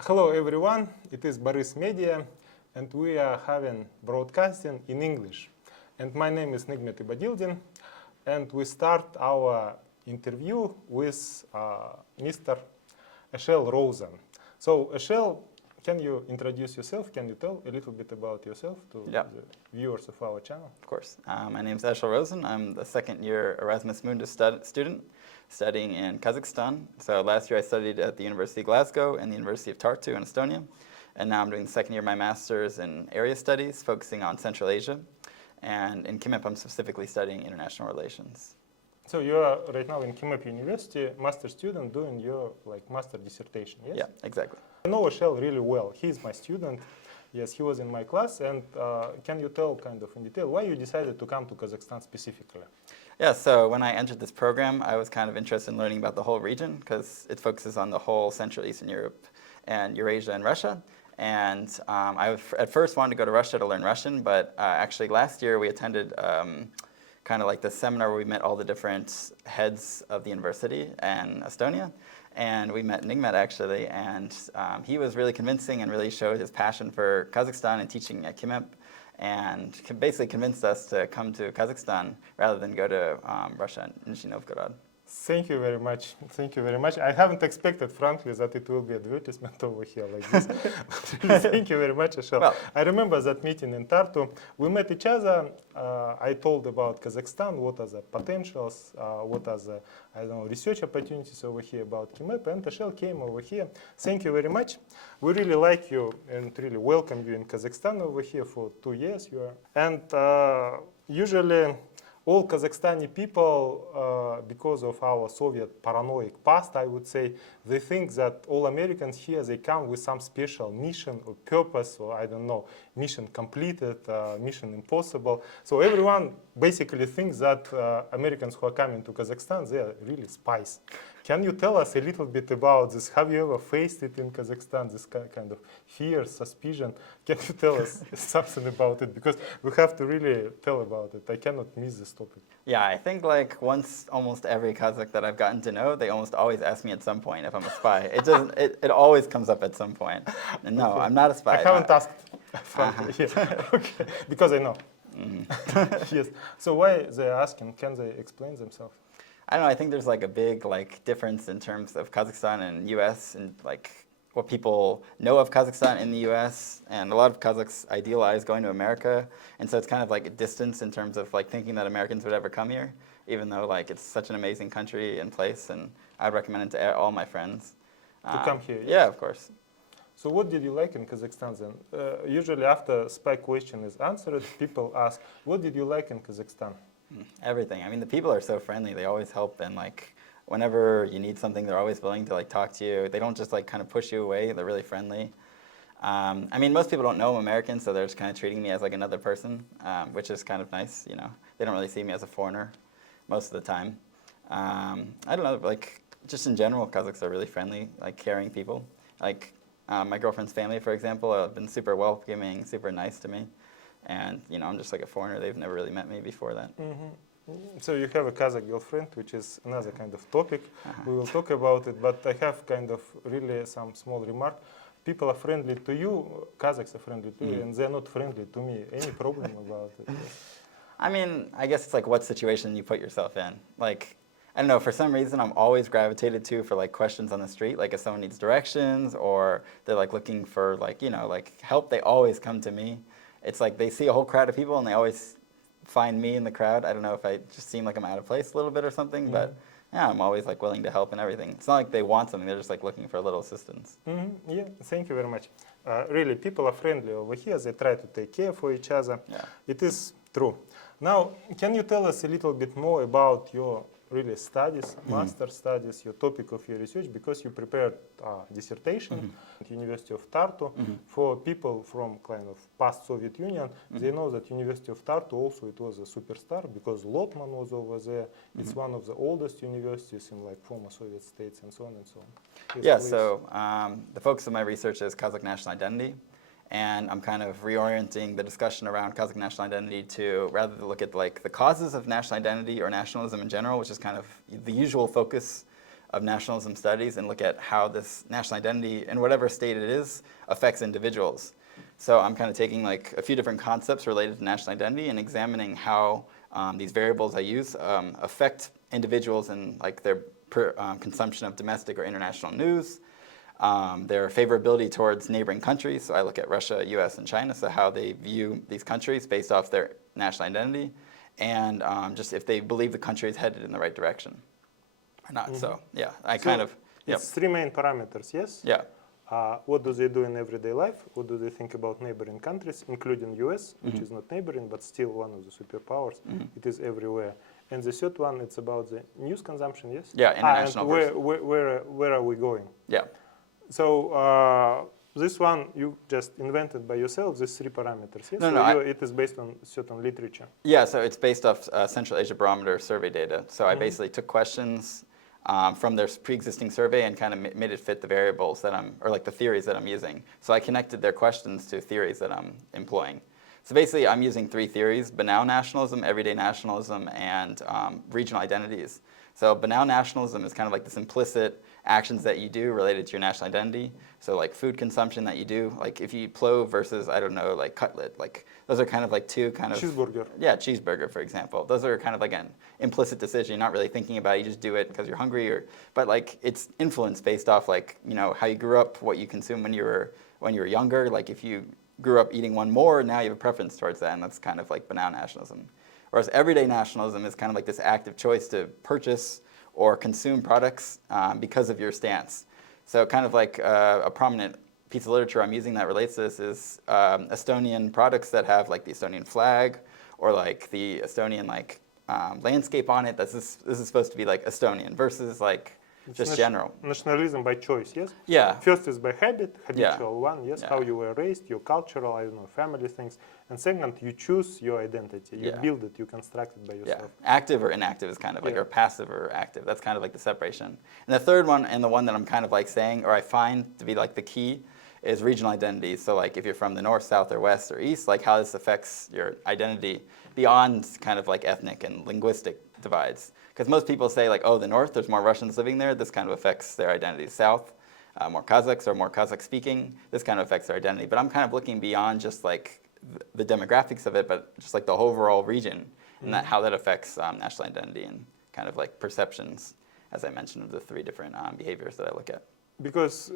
Hello everyone, it is Barys Media and we are having broadcasting in English. And my name is Nigmet Ibadildin and we start our interview with Mr. Rosen. So Eshel, can you introduce yourself? Can you tell a little bit about yourself to the viewers of our channel? Of course. My name is Rosen. I'm the second year Erasmus Mundus student studying in Kazakhstan. So last year I studied at the University of Glasgow and the University of Tartu in Estonia. And now I'm doing the second year of my master's in area studies, focusing on Central Asia. And in KIMEP, I'm specifically studying international relations. So you are right now in KIMEP University, master student doing your master dissertation, yes? Yeah, exactly. I know Eshel really well. He's my student. Yes, he was in my class. And can you tell kind of in detail why you decided to come to Kazakhstan specifically? Yeah, so when I entered this program, I was kind of interested in learning about the whole region because it focuses on the whole Central Eastern Europe and Eurasia and Russia. And I at first wanted to go to Russia to learn Russian, but actually last year we attended kind of like the seminar where we met all the different heads of the university in Estonia. And we met Nigmet actually, and he was really convincing and really showed his passion for Kazakhstan and teaching at KIMEP, and basically convinced us to come to Kazakhstan rather than go to Russia and Nizhny Novgorod. Thank you very much. Thank you very much. I haven't expected, frankly, that it will be advertisement over here like this. Thank you very much, Eshel. Well, I remember that meeting in Tartu. We met each other. I told about Kazakhstan, what are the potentials, what are the research opportunities over here about KIMEP, and Eshel came over here. Thank you very much. We really like you and really welcome you in Kazakhstan over here for 2 years. And usually, all Kazakhstani people, because of our Soviet paranoid past, I would say, they think that all Americans here, they come with some special mission or purpose, or I don't know, mission completed, mission impossible. So everyone basically thinks that Americans who are coming to Kazakhstan, they are really spies. Can you tell us a little bit about this? Have you ever faced it in Kazakhstan, this kind of fear, suspicion? Can you tell us something about it? Because we have to really tell about it. I cannot miss this topic. Yeah, I think once almost every Kazakh that I've gotten to know, they almost always ask me at some point if I'm a spy. It always comes up at some point. And no, okay. I'm not a spy. I haven't asked, frankly. Yeah. Okay. Because I know. Mm-hmm. Yes. So why they're asking? Can they explain themselves? I don't know, I think there's a big difference in terms of Kazakhstan and US and what people know of Kazakhstan in the US, and a lot of Kazakhs idealize going to America, and so it's kind of a distance in terms of thinking that Americans would ever come here, even though it's such an amazing country and place, and I'd recommend it to all my friends. To come here? Yes? Yeah, of course. So what did you like in Kazakhstan then? Usually after spy question is answered, people ask, what did you like in Kazakhstan? Everything. I mean, the people are so friendly. They always help, and whenever you need something, they're always willing to talk to you. They don't just kind of push you away. They're really friendly. I mean, most people don't know I'm American, so they're just kind of treating me as another person, which is kind of nice. You know, they don't really see me as a foreigner most of the time. I don't know. Just in general, Kazakhs are really friendly, caring people. My girlfriend's family, for example, have been super welcoming, super nice to me. And I'm just a foreigner. They've never really met me before that. Mm-hmm. So you have a Kazakh girlfriend, which is another kind of topic. We will talk about it, but I have kind of really some small remark. People are friendly to you, Kazakhs are friendly to you, and they're not friendly to me. Any problem about it? I mean, I guess it's what situation you put yourself in. I don't know, for some reason I'm always gravitated to for questions on the street. If someone needs directions or they're looking for help, they always come to me. It's they see a whole crowd of people and they always find me in the crowd. I don't know if I just seem I'm out of place a little bit or something, but yeah, I'm always willing to help and everything. It's not they want something, they're just looking for a little assistance. Mm-hmm. Yeah, thank you very much. Really, people are friendly over here. They try to take care for each other. Yeah. It is true. Now, can you tell us a little bit more about your studies, master studies, your topic of your research, because you prepared a dissertation at University of Tartu. For people from kind of past Soviet Union, they know that University of Tartu also it was a superstar because Lotman was over there. It's one of the oldest universities in former Soviet states and so on and so on. Yes, yeah, please. So the focus of my research is Kazakh national identity. And I'm kind of reorienting the discussion around Kazakh national identity to rather look at the causes of national identity or nationalism in general, which is kind of the usual focus of nationalism studies and look at how this national identity, in whatever state it is, affects individuals. So I'm kind of taking like a few different concepts related to national identity and examining how these variables I use affect individuals in like their consumption of domestic or international news, their favorability towards neighboring countries. So I look at Russia, US, and China, so how they view these countries based off their national identity, and just if they believe the country is headed in the right direction or not. So yeah, It's three main parameters, yes? Yeah. What do they do in everyday life? What do they think about neighboring countries, including US, which is not neighboring, but still one of the superpowers. It is everywhere. And the third one, it's about the news consumption, yes? Yeah, international. And where are we going? Yeah. So this one you just invented by yourself, these three parameters, yes? No, it is based on certain literature. Yeah, so it's based off Central Asia Barometer survey data. So I basically took questions from their pre-existing survey and kind of made it fit the variables that or like the theories that I'm using. So I connected their questions to theories that I'm employing. So basically I'm using three theories: banal nationalism, everyday nationalism, and regional identities. So banal nationalism is kind of like this implicit actions that you do related to your national identity. So like food consumption that you do, like if you eat plov versus, I don't know, like cutlet, like those are kind of like two kind of... Cheeseburger. Yeah, cheeseburger, for example. Those are kind of like an implicit decision. You're not really thinking about it, you just do it because you're hungry, but like it's influenced based off like, you know, how you grew up, what you consumed when you were younger. Like if you grew up eating one more, now you have a preference towards that, and that's kind of like banal nationalism. Whereas everyday nationalism is kind of like this active choice to purchase or consume products because of your stance. So kind of like a prominent piece of literature I'm using that relates to this is Estonian products that have like the Estonian flag or like the Estonian like landscape on it. This is supposed to be like Estonian versus like just general. Nationalism by choice, yes? Yeah. First is by habitual one, yes, Yeah. how you were raised, your cultural, I don't know, family things. And second, you choose your identity, you build it, you construct it by yourself. Yeah, active or inactive is kind of like, or passive or active. That's kind of like the separation. And the third one, and the one that I'm kind of like saying, or I find to be like the key, is regional identity. So like if you're from the north, south, or west, or east, like how this affects your identity beyond kind of like ethnic and linguistic divides. Because most people say like, oh, the north, there's more Russians living there. This kind of affects their identity. South, more Kazakhs or more Kazakh speaking. This kind of affects their identity. But I'm kind of looking beyond just like the demographics of it, but just like the overall region and that how that affects national identity and kind of like perceptions, as I mentioned, of the three different behaviors that I look at. Because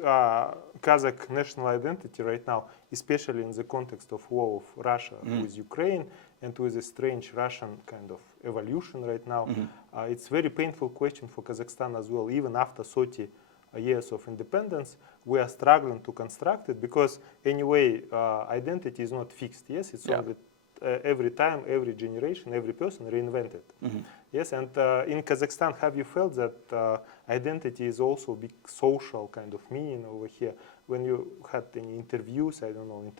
Kazakh national identity right now, especially in the context of war of Russia with Ukraine and with a strange Russian kind of evolution right now, it's a very painful question for Kazakhstan as well. Even after 30 years of independence, we are struggling to construct it because anyway, identity is not fixed. Yes, it's only every time, every generation, every person reinvented. Yes, and in Kazakhstan, have you felt that identity is also a big social kind of meaning over here? When you had any interviews, I don't know,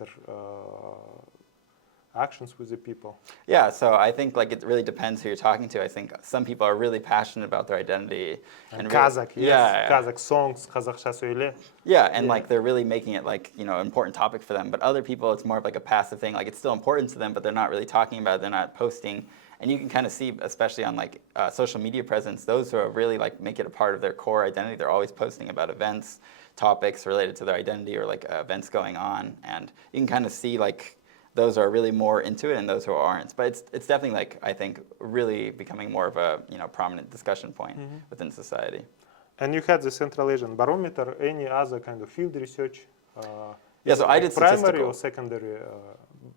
actions with the people? Yeah, so I think like it really depends who you're talking to. I think some people are really passionate about their identity. And Kazakh, really, yes, Kazakh songs, Kazakhsha söyle. Yeah, and like they're really making it like, you know, important topic for them. But other people, it's more of like a passive thing. Like it's still important to them, but they're not really talking about it. They're not posting. And you can kind of see, especially on like social media presence, those who are really like make it a part of their core identity, they're always posting about events, topics related to their identity or like events going on. And you can kind of see like those are really more into it and those who aren't. But it's definitely like, I think, really becoming more of a, you know, prominent discussion point within society. And you had the Central Asian Barometer, any other kind of field research? Yeah, so I did primary or secondary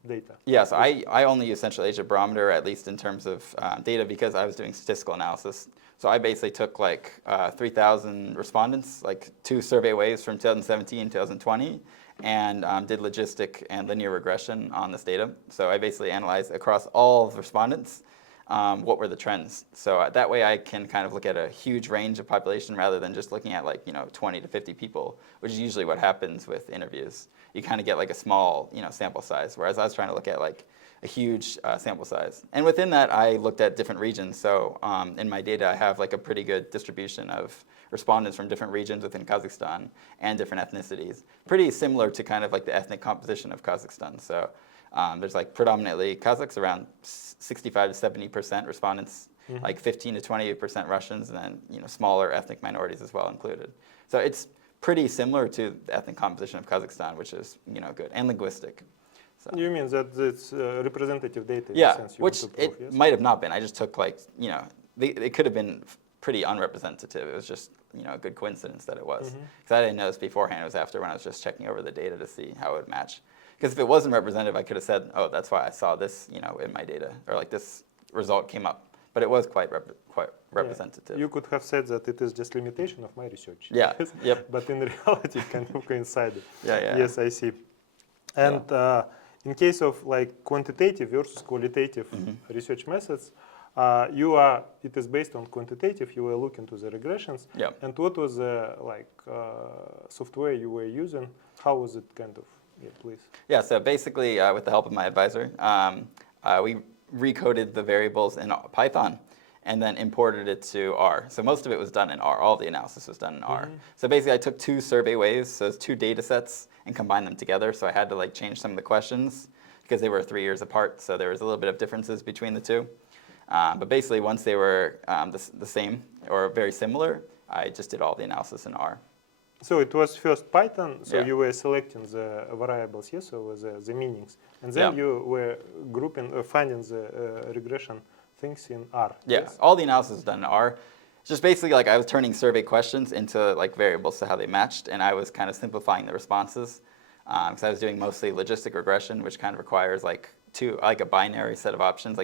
data? Yeah, so I only use Central Asia Barometer, at least in terms of data, because I was doing statistical analysis. So I basically took like 3,000 respondents, like 2 survey waves from 2017 and 2020, and did logistic and linear regression on this data. So I basically analyzed across all of the respondents what were the trends. So that way I can kind of look at a huge range of population rather than just looking at like, you know, 20 to 50 people, which is usually what happens with interviews. You kind of get like a small, you know, sample size, whereas I was trying to look at like a huge sample size. And within that, I looked at different regions. So in my data, I have like a pretty good distribution of respondents from different regions within Kazakhstan and different ethnicities. Pretty similar to kind of like the ethnic composition of Kazakhstan. So there's like predominantly Kazakhs, around 65 to 70% respondents like 15 to 20% Russians, and then smaller ethnic minorities as well included. So it's pretty similar to the ethnic composition of Kazakhstan, which is good, and linguistic. So. You mean that it's representative data in the Yeah, sense you which want to prove, it yes? might have not been. I just took it could have been pretty unrepresentative. It was just a good coincidence that it was. Because I didn't know this beforehand. It was after when I was just checking over the data to see how it would match. Because if it wasn't representative, I could have said, oh, that's why I saw this in my data, or like this result came up. But it was quite representative. You could have said that it is just limitation of my research. Yeah, yep. But in reality, it kind of coincided. Yeah. Yes, I see. And in case of like quantitative versus qualitative research methods, it is based on quantitative. You were looking to the regressions. Yeah. And what was the software you were using? How was it kind of? Yeah, please. Yeah. So basically, with the help of my advisor, we recoded the variables in Python and then imported it to R. So most of it was done in R. All the analysis was done in R. So basically, I took 2 survey waves, so it's 2 data sets, and combined them together. So I had to change some of the questions because they were 3 years apart. So there was a little bit of differences between the 2. But basically, once they were the same or very similar, I just did all the analysis in R. So it was first Python, so Yeah. you were selecting the variables, yes, so the meanings. And then you were finding the regression things in R. Yeah, yes? all the analysis was done in R. It's just basically I was turning survey questions into variables, so how they matched, and I was kind of simplifying the responses. Because I was doing mostly logistic regression, which kind of requires a binary set of options.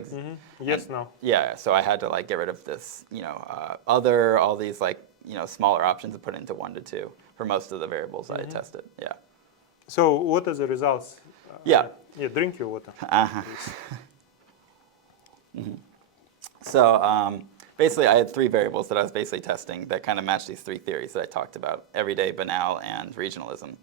Yes, no. Yeah, so I had to get rid of this, other, all these smaller options and put it into 1 to 2 for most of the variables I tested. Yeah. So what are the results? Yeah. Yeah, drink your water. So basically, I had 3 variables that I was basically testing that kind of matched these 3 theories that I talked about: everyday, banal, and regionalism,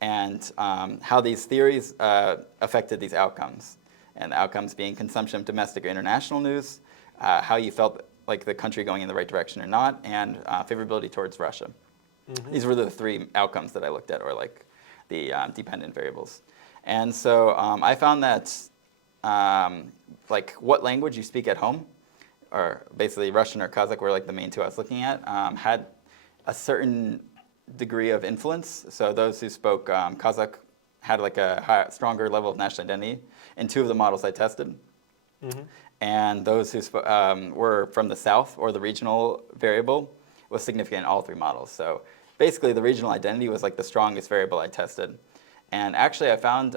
and how these theories affected these outcomes. And the outcomes being consumption of domestic or international news, how you felt like the country going in the right direction or not, and favorability towards Russia. These were the 3 outcomes that I looked at, or the dependent variables. And so I found that what language you speak at home, or basically Russian or Kazakh were the main 2 I was looking at, had a certain degree of influence. So those who spoke Kazakh had a stronger level of national identity in 2 of the models I tested. And those who were from the south, or the regional variable, was significant in all 3 models. So basically, the regional identity was the strongest variable I tested. And actually, I found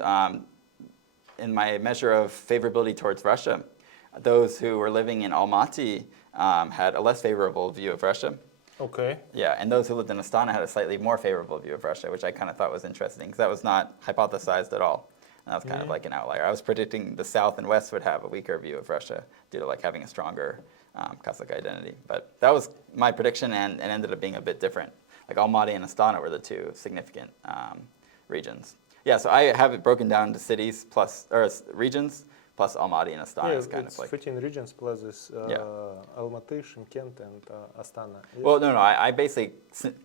in my measure of favorability towards Russia, those who were living in Almaty had a less favorable view of Russia. Okay. Yeah, and those who lived in Astana had a slightly more favorable view of Russia, which I kind of thought was interesting, because that was not hypothesized at all. And that was kind of an outlier. I was predicting the South and West would have a weaker view of Russia due to having a stronger Kazakh identity. But that was my prediction, and ended up being a bit different. Almaty and Astana were the 2 significant regions. Yeah, so I have it broken down into cities or regions plus Almaty and Astana. Yeah, is kind it's of 15 regions plus this Almaty, Shymkent, and Astana. Yes? Well, no, I basically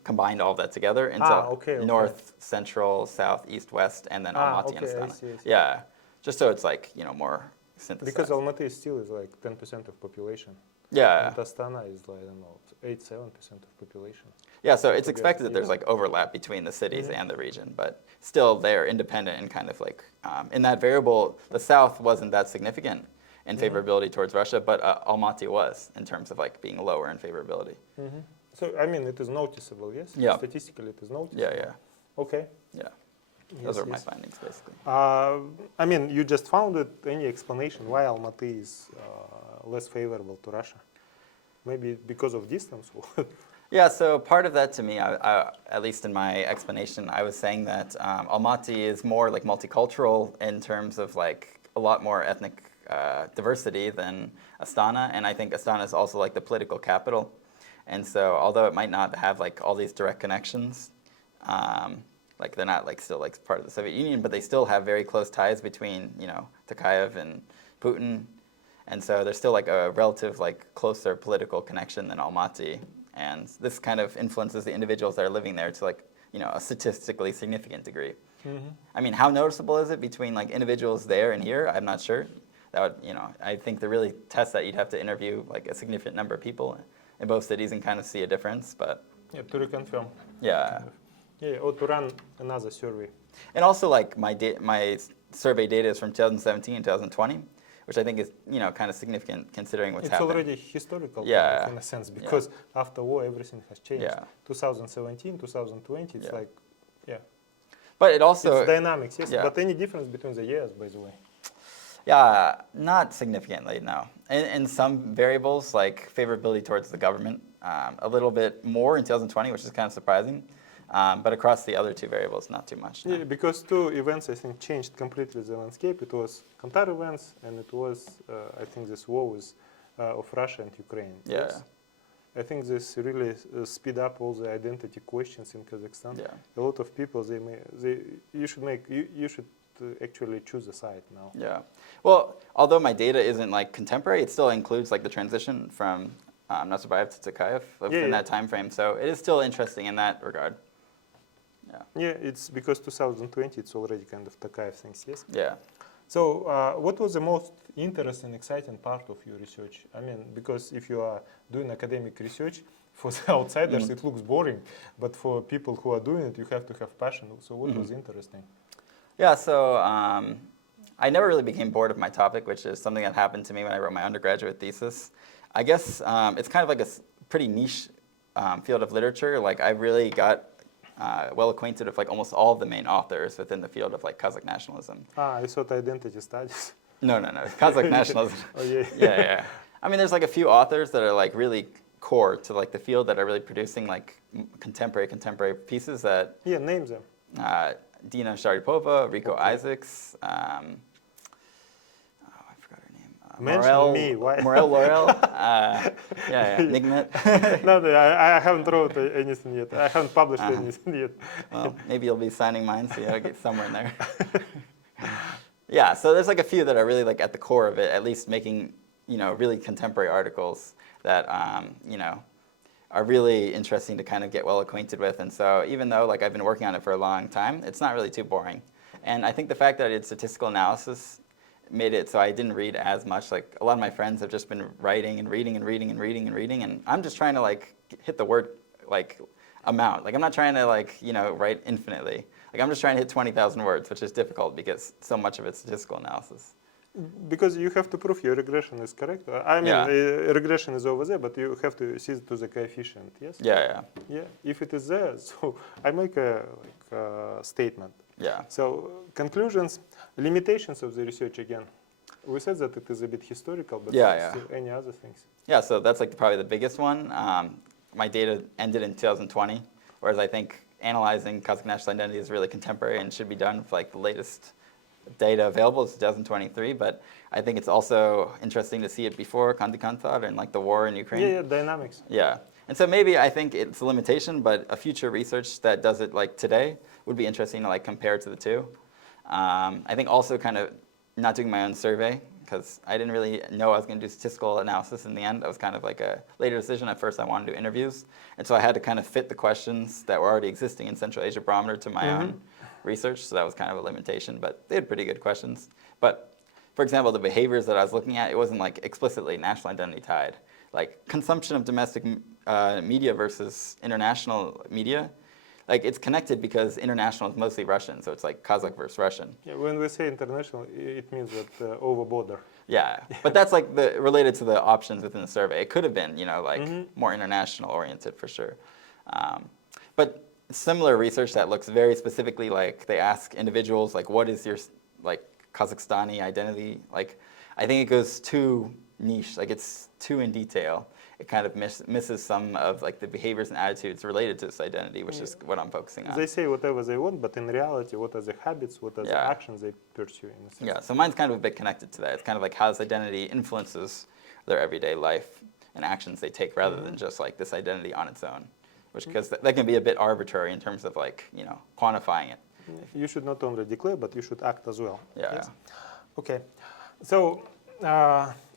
combined all of that together into north, central, south, east, west, and then Almaty and Astana. I see. Yeah, just so it's more synthesized. Because Almaty still is 10% of population. Yeah. And Astana is I don't know, 8-7% of population. Yeah, so it's expected that there's overlap between the cities and the region, but still they're independent and kind of in that variable, the south wasn't that significant in favorability towards Russia, but Almaty was in terms of being lower in favorability. So I mean, it is noticeable, yes? Yeah. Statistically, it is noticeable. Yeah. Okay. Yeah. Those are my findings, basically. I mean, you just found any explanation why Almaty is less favorable to Russia? Maybe because of distance? Yeah, so part of that to me, at least in my explanation, I was saying that Almaty is more multicultural in terms of a lot more ethnic diversity than Astana, and I think Astana is also the political capital. And so although it might not have all these direct connections, they're not still part of the Soviet Union, but they still have very close ties between Tokayev and Putin, and so there's still a relative closer political connection than Almaty, and this kind of influences the individuals that are living there to a statistically significant degree. I mean, how noticeable is it between individuals there and here? I'm not sure. that would, I think to really test that, you'd have to interview like a significant number of people in both cities and kind of see a difference. But yeah, to reconfirm. Yeah. Kind of. Yeah, or to run another survey. And also, like my survey data is from 2017 and 2020, which I think is kind of significant considering what's happening. It's already historical Yeah. kind of in a sense, because after war everything has changed. Yeah. 2017, 2020, it's Yeah. like, yeah. But it also It's dynamics, yes. yeah. But any difference between the years, by the way? Yeah, not significantly, no. In some variables, like favorability towards the government, a little bit more in 2020, which is kind of surprising. But across the other two variables, not too much. No. Yeah, because two events, I think, changed completely the landscape. It was counter events, and it was, I think, this war with, of Russia and Ukraine. Yeah. Yes. I think this really speed up all the identity questions in Kazakhstan. Yeah. A lot of people, you should actually choose a side now. Yeah. Well, although my data isn't like contemporary, it still includes like the transition from Nazarbayev to Tokayev within that time frame. So it is still interesting in that regard. Yeah. Yeah, it's because 2020, it's already kind of Tokayev things, yes? Yeah. So what was the most interesting, exciting part of your research? I mean, because if you are doing academic research, for the outsiders it looks boring, but for people who are doing it, you have to have passion. So what was interesting? Yeah, so I never really became bored of my topic, which is something that happened to me when I wrote my undergraduate thesis. I guess it's kind of like a pretty niche field of literature. Like I really got well acquainted with like almost all of the main authors within the field of like Kazakh nationalism. I thought identity studies. No, Kazakh nationalism. Oh yeah. Yeah. I mean, there's like a few authors that are like really core to like the field that are really producing like contemporary pieces that. Yeah, name them. Dina Sharipova, Rico Isaacs. I forgot her name. Mention me. Why? Morel Laurel. Nigmet. No, I haven't wrote anything yet. I haven't published anything yet. Well, maybe you'll be signing mine, so you'll get somewhere in there. Yeah, so there's like a few that are really like at the core of it, at least making really contemporary articles that are really interesting to kind of get well acquainted with. And so even though like I've been working on it for a long time, it's not really too boring. And I think the fact that I did statistical analysis made it so I didn't read as much. Like a lot of my friends have just been writing and reading and reading and reading and reading, and I'm just trying to like hit the word like amount. Like I'm not trying to like write infinitely. Like I'm just trying to hit 20,000 words, which is difficult because so much of it's statistical analysis. Because you have to prove your regression is correct. I mean, regression is over there, but you have to see it to the coefficient, yes? Yeah. Yeah, if it is there, so I make a statement. Yeah. So conclusions, limitations of the research again. We said that it is a bit historical, but still any other things? Yeah, so that's like probably the biggest one. My data ended in 2020, whereas I think analyzing Kazakh national identity is really contemporary and should be done with like the latest data available is 2023, but I think it's also interesting to see it before Kandikantar and like the war in Ukraine. Yeah, dynamics. Yeah, and so maybe I think it's a limitation, but a future research that does it like today would be interesting to like compare to the two. I think also kind of not doing my own survey because I didn't really know I was going to do statistical analysis in the end. That was kind of like a later decision. At first I wanted to do interviews, and so I had to kind of fit the questions that were already existing in Central Asia Barometer to my own research, so that was kind of a limitation, but they had pretty good questions. But for example, the behaviors that I was looking at, it wasn't like explicitly national identity tied. Like consumption of domestic media versus international media, like it's connected because international is mostly Russian, so it's like Kazakh versus Russian. Yeah, when we say international, it means that over border. Yeah, but that's like related to the options within the survey. It could have been, more international oriented for sure. But similar research that looks very specifically like they ask individuals like what is your like Kazakhstani identity, like I think it goes too niche, like it's too in detail. It kind of misses some of like the behaviors and attitudes related to this identity, which is what I'm focusing on. They say whatever they want, but in reality, what are the habits, what are the actions they pursue in a sense? Yeah, so mine's kind of a bit connected to that. It's kind of like how this identity influences their everyday life and actions they take rather than just like this identity on its own. Which, because that can be a bit arbitrary in terms of like, quantifying it. You should not only declare, but you should act as well. Yeah. Yes? Okay. So,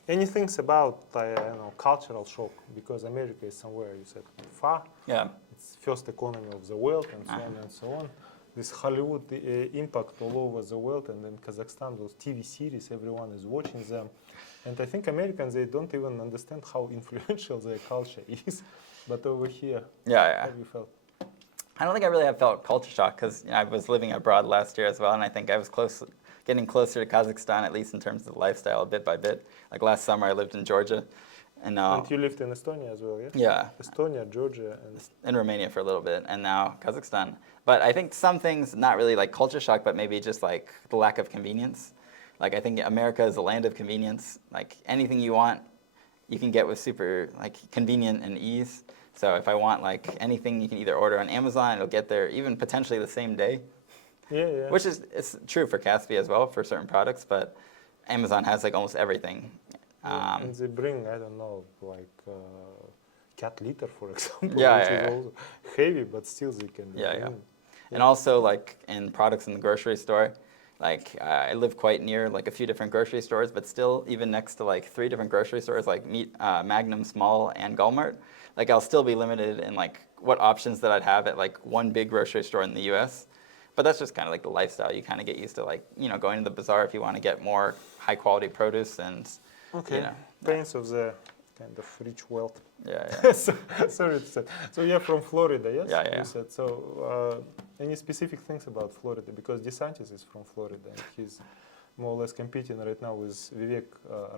any things about, cultural shock? Because America is somewhere, you said, far. Yeah. It's first economy of the world and so on and so on. this Hollywood impact all over the world, and in Kazakhstan, those TV series, everyone is watching them. And I think Americans, they don't even understand how influential their culture is. But over here, Yeah, how yeah. have you felt? I don't think I really have felt culture shock because I was living abroad last year as well, and I think I was getting closer to Kazakhstan, at least in terms of the lifestyle, bit by bit. Like last summer, I lived in Georgia, and now And you lived in Estonia as well, yes? yeah, Estonia, Georgia, and in Romania for a little bit, and now Kazakhstan. But I think some things, not really like culture shock, but maybe just like the lack of convenience. Like I think America is a land of convenience. Like anything you want, you can get with super like convenient and ease. So if I want like anything, you can either order on Amazon, it'll get there even potentially the same day. yeah, yeah. Which is it's true for Caspia as well for certain products, but Amazon has like almost everything. And they bring, I don't know, like cat litter, for example, Yeah, which yeah, is yeah. also heavy, but still they can Yeah, bring yeah. it. And also like in products in the grocery store, like I live quite near like a few different grocery stores, but still even next to like 3 different grocery stores like Magnum, Small, and Gulmart, like I'll still be limited in like what options that I'd have at like one big grocery store in the US. But that's just kind of like the lifestyle. You kind of get used to like, you know, going to the bazaar if you want to get more high quality produce and, Okay, you know. pains of the kind of rich wealth. Yeah, yeah. Sorry to say. So you're from Florida, yes? Yeah, yeah. You said. So any specific things about Florida? Because DeSantis is from Florida, and he's more or less competing right now with Vivek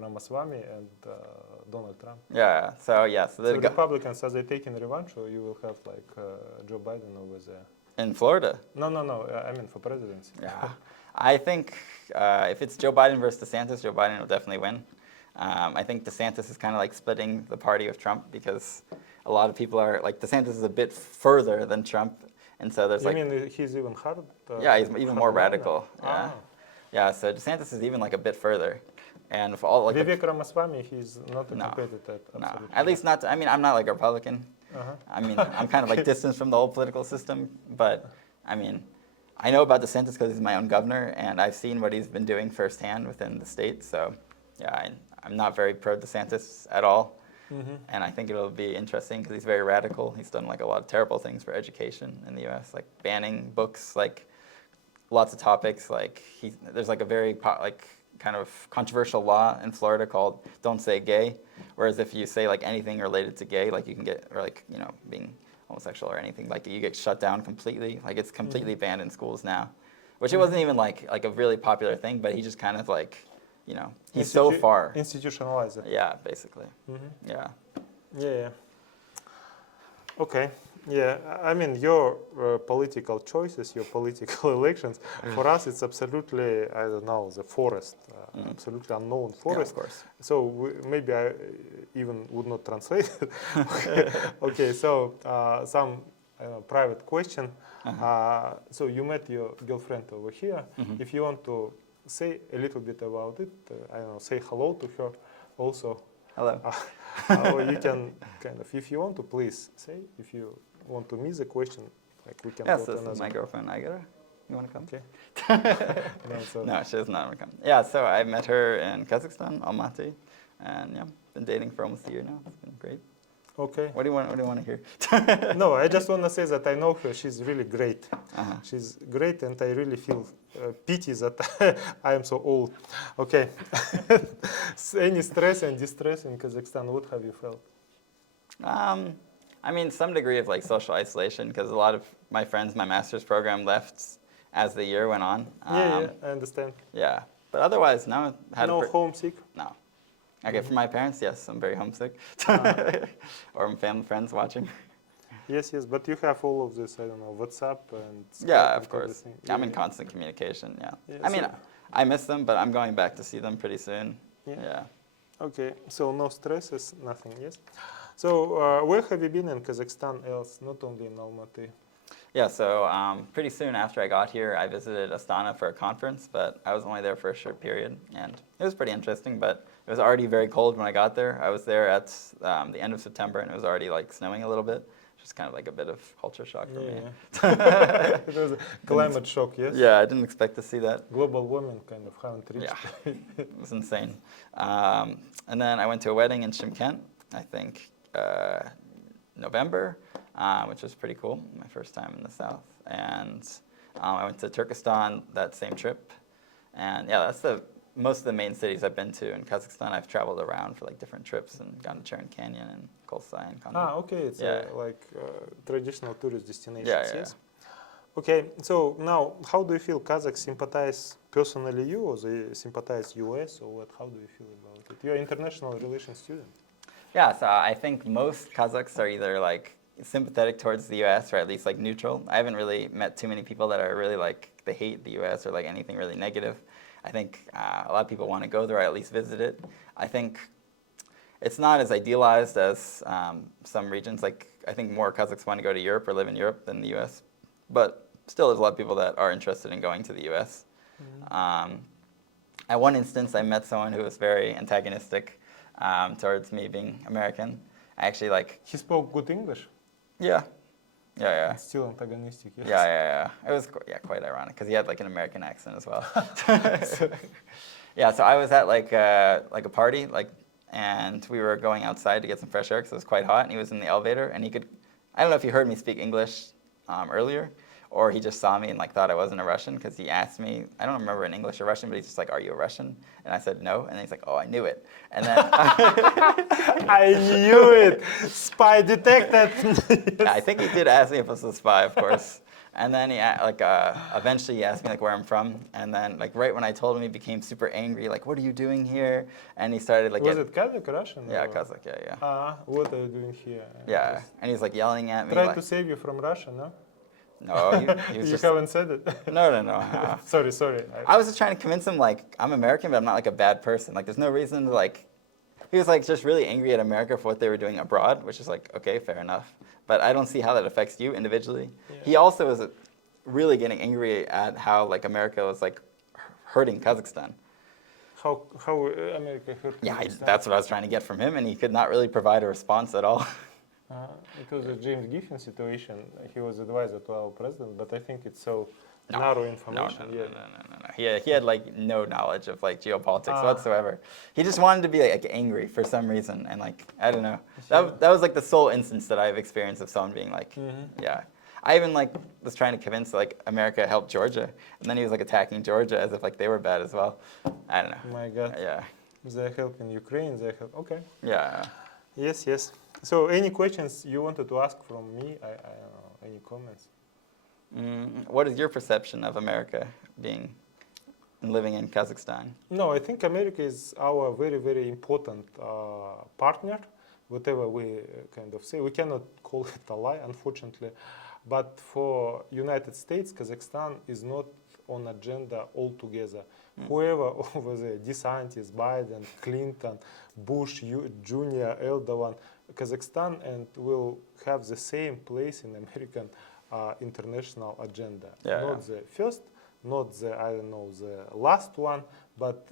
Ramaswamy and Donald Trump. Yeah, so yeah. So Republicans, are they taking revenge, or you will have like Joe Biden over there? in Florida. No, I mean for presidency. Yeah. I think if it's Joe Biden versus DeSantis, Joe Biden will definitely win. I think DeSantis is kind of like splitting the party of Trump because a lot of people are like DeSantis is a bit further than Trump, and so there's You like mean he's even hard? yeah, he's even more hardliner? radical. Yeah, Ah. yeah. So DeSantis is even like a bit further, and for all like the- Vivek Ramaswamy, he's not a No. competitor. no, Absolutely. at least not. I mean, I'm not like a Republican. Uh-huh. I mean, I'm kind of like distanced from the whole political system, but I mean, I know about DeSantis because he's my own governor, and I've seen what he's been doing firsthand within the state. So, yeah, I'm not very pro DeSantis at all, and I think it'll be interesting because he's very radical. He's done like a lot of terrible things for education in the U.S., like banning books, like lots of topics. Like there's like a very kind of controversial law in Florida called "Don't Say Gay," whereas if you say like anything related to gay, like you can get, or like, you know, being homosexual or anything, like you get shut down completely. Like it's completely banned in schools now, which it wasn't even like a really popular thing, but he just kind of like, you know, he's so far. Institutionalized it. Yeah, basically. Yeah. Yeah. Okay. Yeah. I mean, your political choices, your political elections, for us, it's absolutely, I don't know, the forest, absolutely unknown Yeah, forest. of course. So maybe I even would not translate it. Okay. So some private question. So you met your girlfriend over here. If you want to say a little bit about it, I don't know, say hello to her also. Hello. Or you can kind of, if you want to, please say. If you want to miss the question, like we can Yes, go to this another. is my girlfriend, Agatha. You want to come? Okay. No, so No, she does not want to come. Yeah, so I met her in Kazakhstan, Almaty, and yeah, been dating for almost a year now. It's been great. Okay. What do you want to hear? No, I just want to say that I know her. She's really great. Uh-huh. She's great, and I really feel pity that I am so old. Okay. Any stress and distress in Kazakhstan? What have you felt? I mean, some degree of like social isolation because a lot of my friends, my master's program left as the year went on. Yeah, I understand. Yeah, but otherwise, no. No homesick? No. Okay, for my parents, yes, I'm very homesick. Or family friends watching. Yes, but you have all of this, I don't know, WhatsApp and Skype Yeah, and of course. everything. I'm in constant communication, yeah. Yeah, I mean, so- I miss them, but I'm going back to see them pretty soon. Yeah. Yeah. Okay, so no stresses, nothing, yes? So where have you been in Kazakhstan else, not only in Almaty? Yeah, so pretty soon after I got here, I visited Astana for a conference, but I was only there for a short period, and it was pretty interesting, but it was already very cold when I got there. I was there at the end of September, and it was already like snowing a little bit, just kind of like a bit of culture shock for me. It was a climate shock, yes? Yeah, I didn't expect to see that. Global warming kind of haven't reached. Yeah, it was insane. And then I went to a wedding in Shymkent, I think November, which was pretty cool, my first time in the south. And I went to Turkestan that same trip. And yeah, that's most of the main cities I've been to in Kazakhstan. I've traveled around for like different trips and gone to Chern Canyon and Kolsai and Kandy. Okay, it's Yeah. like traditional tourist destinations, Yeah. yes? Okay, so now, how do you feel Kazakhs sympathize personally you, or they sympathize US, or what? How do you feel about it? You're an international relations student. Yeah, so I think most Kazakhs are either like sympathetic towards the US or at least like neutral. I haven't really met too many people that are really like, they hate the US or like anything really negative. I think a lot of people want to go there or at least visit it. I think it's not as idealized as some regions. Like I think more Kazakhs want to go to Europe or live in Europe than the US. But still there's a lot of people that are interested in going to the US. At one instance, I met someone who was very antagonistic towards me being American. I actually like... He spoke good English? Yeah. Still antagonistic, yes? Yeah. It was quite ironic because he had like an American accent as well. Yeah, so I was at like a party, and we were going outside to get some fresh air because it was quite hot, and he was in the elevator, and he could... I don't know if he heard me speak English earlier, or he just saw me and like thought I wasn't a Russian because he asked me, I don't remember in English or Russian, but he's just like, "Are you a Russian?" And I said no, and he's like, "Oh, I knew it." And then I knew it! Spy detected! Yeah, I think he did ask me if I was a spy, of course. And then he eventually he asked me like where I'm from, and then like right when I told him, he became super angry, like, "What are you doing here?" And he started like... Was it Kazakh, Russian? Yeah, or? Kazakh, yeah. What are you doing here? Yeah, and he's like yelling at me. Tried like, to save you from Russia, no? No, he was You just... haven't said it. No. Sorry. I was just trying to convince him like I'm American, but I'm not like a bad person. Like there's no reason to like... He was like just really angry at America for what they were doing abroad, which is like, okay, fair enough. But I don't see how that affects you individually. Yeah. He also was really getting angry at how like America was like hurting Kazakhstan. How America hurt Kazakhstan? That's what I was trying to get from him, and he could not really provide a response at all. It was a James Giffen situation. He was advisor to our president, but I think it's so narrow information. No. He had like no knowledge of like geopolitics whatsoever. He just wanted to be like angry for some reason, and like I don't know. That was like the sole instance that I've experienced of someone being like, yeah. I even like was trying to convince like America helped Georgia, and then he was like attacking Georgia as if like they were bad as well. I don't know. My God. Yeah. They're helping Ukraine. They help. Okay. Yeah. Yes. So, any questions you wanted to ask from me? I don't know. Any comments? What is your perception of America living in Kazakhstan? No, I think America is our very, very important partner. Whatever we kind of say, we cannot call it a lie, unfortunately. But for United States, Kazakhstan is not on agenda altogether. Whoever over there, DeSantis, Biden, Clinton, Bush, Jr., Erdogan, Kazakhstan and will have the same place in American international agenda. Not the first, not the, the last one, but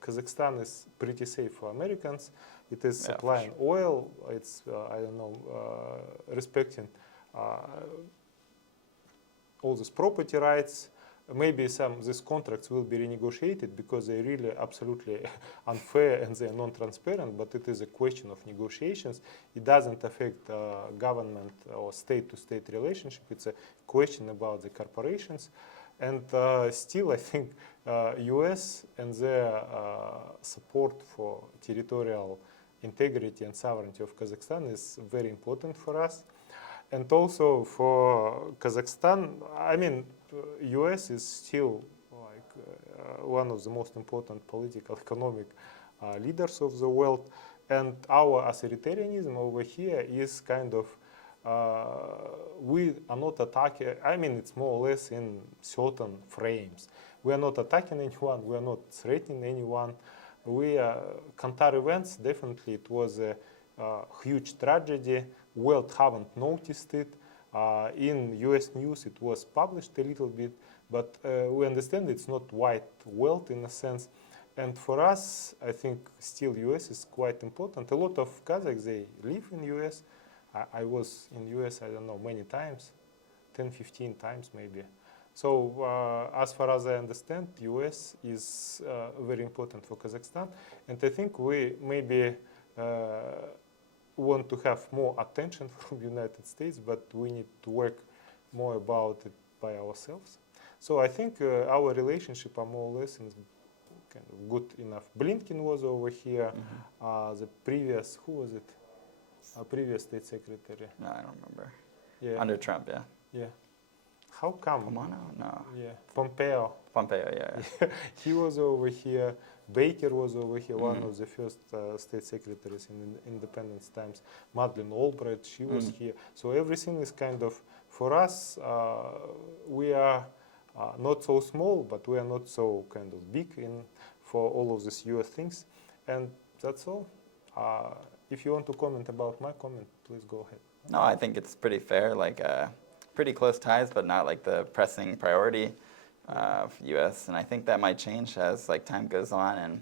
Kazakhstan is pretty safe for Americans. It is supplying oil, it's, respecting all these property rights. Maybe these contracts will be renegotiated because they're really absolutely unfair and they're non-transparent, but it is a question of negotiations. It doesn't affect government or state-to-state relationship. It's a question about the corporations. And still, I think US and their support for territorial integrity and sovereignty of Kazakhstan is very important for us. And also for Kazakhstan, I mean, US is still like one of the most important political, economic leaders of the world. And our authoritarianism over here is kind of, we are not attacking, I mean, it's more or less in certain frames. We are not attacking anyone, we are not threatening anyone. We Qatar events, definitely it was a huge tragedy. World haven't noticed it. In US news it was published a little bit, but we understand it's not white world in a sense. And for us, I think still US is quite important. A lot of Kazakhs, they live in US. I was in US, I don't know, many times, 10, 15 times maybe. So as far as I understand, US is very important for Kazakhstan. And I think we maybe want to have more attention from United States, but we need to work more about it by ourselves. So I think our relationship are more or less in kind of good enough. Blinken was over here. The previous, who was it? Previous state secretary. No, I don't remember. Yeah. Under Trump, yeah. Yeah. How come? Pomano? No. Yeah. Pompeo. Pompeo, yeah. He was over here. Baker was over here, one of the first state secretaries in independence times. Madeleine Albright, she was here. So everything is kind of, for us, we are not so small, but we are not so kind of big for all of these US things. And that's all. If you want to comment about my comment, please go ahead. No, I think it's pretty fair, like pretty close ties, but not like the pressing priority of U.S. And I think that might change as like time goes on, and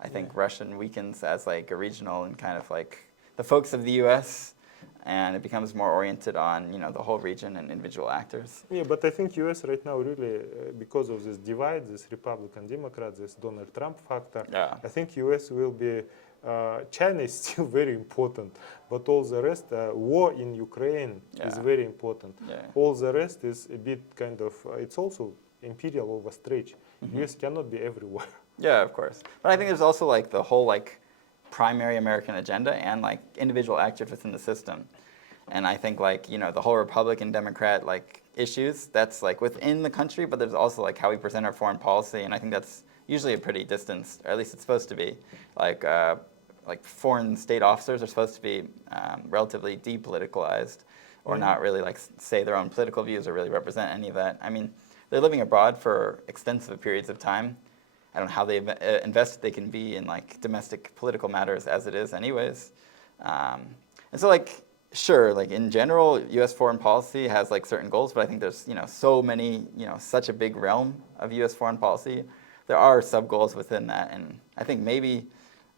I think Russian weakens as like a regional and kind of like the focus of the U.S. and it becomes more oriented on the whole region and individual actors. Yeah, but I think U.S. right now really because of this divide, this Republican Democrat, this Donald Trump factor. Yeah. I think U.S. will be. China is still very important, but all the rest, war in Ukraine is very important. Yeah. All the rest is a bit kind of, it's also imperial overstretch. US cannot be everywhere. Yeah, of course. But I think there's also like the whole like primary American agenda and like individual actors within the system. And I think like, the whole Republican Democrat like issues, that's like within the country, but there's also like how we present our foreign policy. And I think that's usually a pretty distanced, or at least it's supposed to be. Like foreign state officers are supposed to be relatively depoliticalized or not really like say their own political views or really represent any of that. I mean, they're living abroad for extensive periods of time. I don't know how they invested they can be in like domestic political matters as it is anyways. And so like, sure, like in general, U.S. foreign policy has like certain goals, but I think there's, so many, such a big realm of U.S. foreign policy. There are sub-goals within that, and I think maybe,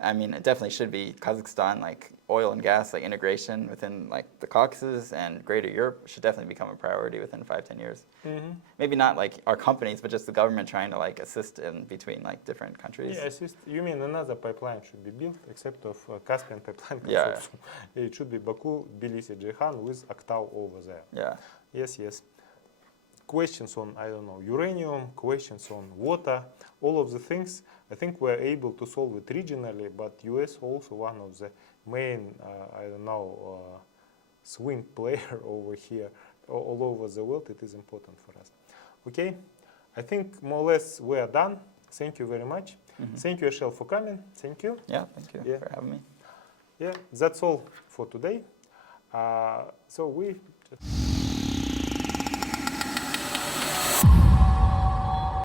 it definitely should be Kazakhstan, like oil and gas, like integration within like the Caucasus and Greater Europe should definitely become a priority within 5-10 years. Maybe not like our companies, but just the government trying to like assist in between like different countries. Yeah, assist. You mean another pipeline should be built, except of Caspian pipeline Yeah. consortium. It should be Baku, Tbilisi, Ceyhan with Aktau over there. Yeah. Yes. Questions on, I don't know, uranium, questions on water, all of the things, I think we're able to solve it regionally, but US also one of the main, swing player over here, all over the world, it is important for us. Okay, I think more or less we are done. Thank you very much. Thank you, Eshel, for coming. Thank you. Yeah, thank you for having me. Yeah, that's all for today. So we just...